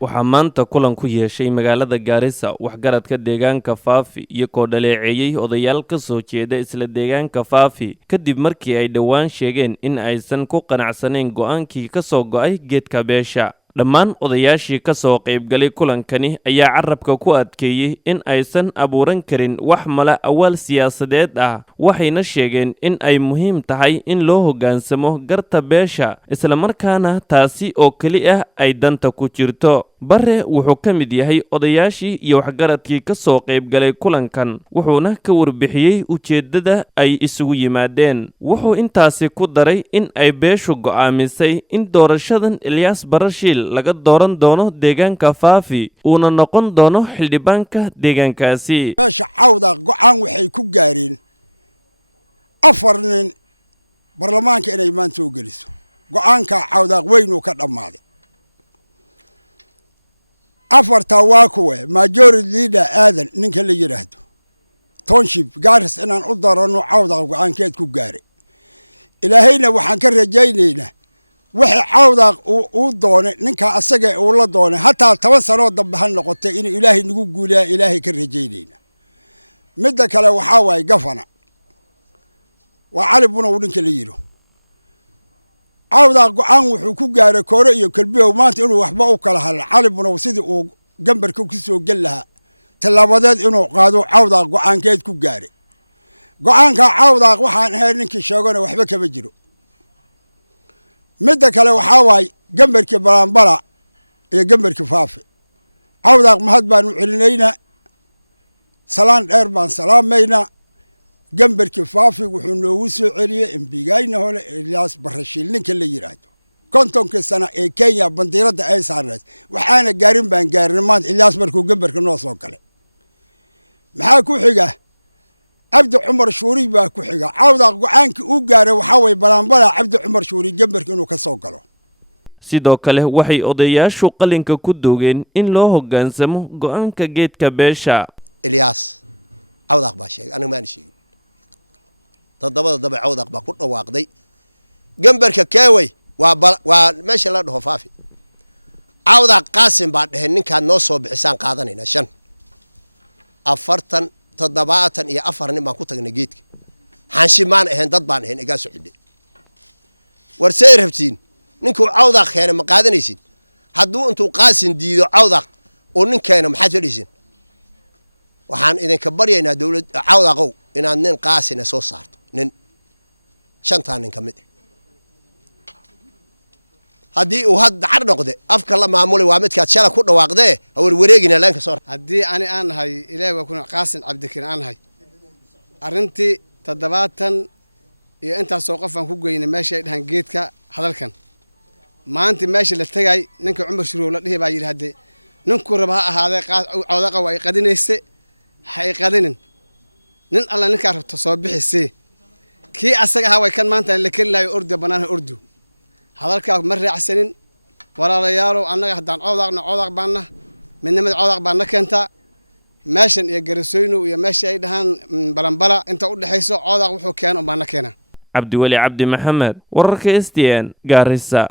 waxaa maanta kulan ku yeeshay magaalada Gaarisa waxgaradka deegaanka Faafi iyo koo dhaleeceeyay odayaal ka soo jeeda isla deegaanka Faafi kadib markii ay dhawaan sheegeen in aysan ku qanacsanayn go'aankii ka soo go'ay geedka beesha. dhammaan odayaashii ka soo qaybgalay kulankani ayaa carabka ku adkeeyay in aysan abuuran karin wax mala awaal siyaasadeed ah, waxayna sheegeen in ay muhiim tahay in loo hoggaansamo garta beesha isla markaana taasi oo keli ah ay danta ku jirto. Barre wuxuu ka mid yahay odayaashii iyo waxgaradkii ka soo qaybgalay kulankan, wuxuuna ka warbixiyey ujeeddada ay isugu yimaadeen. Wuxuu intaasi ku daray in ay beeshu go'aamisay in doorashadan Ilyas Barashiil laga dooran doono deegaanka Faafi uuna noqon doono xildhibaanka deegaankaasi. Beesha cawda go'aan waxay ku gaareen 4 nin baarlamaanka inay maanta u geliso. Go'aanka cawda weyn uu ka dhamaaday. afarta waa kuwe majority leader aadan ninka la yiraahdo township gaaris inaan u darano cawda go'aankeed ku gaaray. ilaahayna waxaan ka rajaynaynaa wixii cawda uu doonay ninka asaga uu la doonay hatta 10 sano dambe han noqotay in ilaahay nagu guuliyaa ilaahay ka rajaynayna. midda kale waxa waay gafana waa cali buna ninka la yiro cawda go'aan wuxuu ku gaaray koore iyo kalbiyo maanta inuu waxba u kala hal cali buna sidii uu gambarka ku soo gal lahaa talaabadeed inuu qaado cawda go'aankeed ku gaaray. go'aanka cawda waxaan ahay ninkii sheegana waxba kama jiro. midda kale waxa waay gambarka balanbala iyo gambarka Faafi cawda mahad baan u celinayna salaan dheer baan salaamayna. gambarka Faafi wuxuu noogu soo celiyay imbigayna hore Ilyas Barashiil ninka la yiraahdo kontonka sana ee Kenya bandiirada ay saarnayd waxaana gaarin baan gaarnimaan Ilyas markuu gambarka noo soo galay. maxaa ku xiga Abdi Umar Shuuri baa ku xiga cawda go'aankii uu gaaray waxa way balanbala Abdi Umar Shuuri gambarka inuu ka soo galo. sidoo kale waxay odayaashu qalinka ku doogeen in loo hoggaansamo go'aanka geedka beesha. Ilyas cawda baa sheegay aniga ma sheegin todobada daba cawda baa ku dhawaaqday gambarka Keeway waa meesha la dhaho Faafi cawda Qaasim baa dhahay ninka noo soo bixisaan qaadanayna 5 40 7 iyo 4 nin baan ku tagnay geedka xanshimaan ahayn dad baan ahayn iga socday warsay rabtiin ninku cawda kheena ma qaadanaysid hadduu intuu Qaasim diido cawda oo ninkeena maxaa fadhiisin waxaan idinka baryaynaa dawlad cawda qow inaad nin Qaasim soo saarto nin 5 nin kamid haddii uu had dhar noqdo afka la maamulay waa midkaad shala ku dhawaaqday awar wareegina laanka soo haddii aan hay ilaahay waa kuna Qaasim Cabdikin aan hay arintii 70 iyo intaas oo qof aan ku geynay meesha ay dhahan geedka hadalkan maanta meesha la tagay ninka Umar Shuruur la dhihi baa yiraahday ninku raba ahaaday cawda qaw ay qadinayse hay qadinin nin alla ninka rabto soo bixisay kii asaga ahaa way kan maanta la keenay ordo banaan ordo hadalka ma raacsanin walaalayaal annaga hadaan cawda baana midnimada cawda baana keenta meeshan iyo Garisooyno iyo meesha ay dhahan balanbala inta u dhaxayso cawda wuxuu keenay baana keena. Cabdi Wali Cabdi Maxamed wararka STN Gaarisa.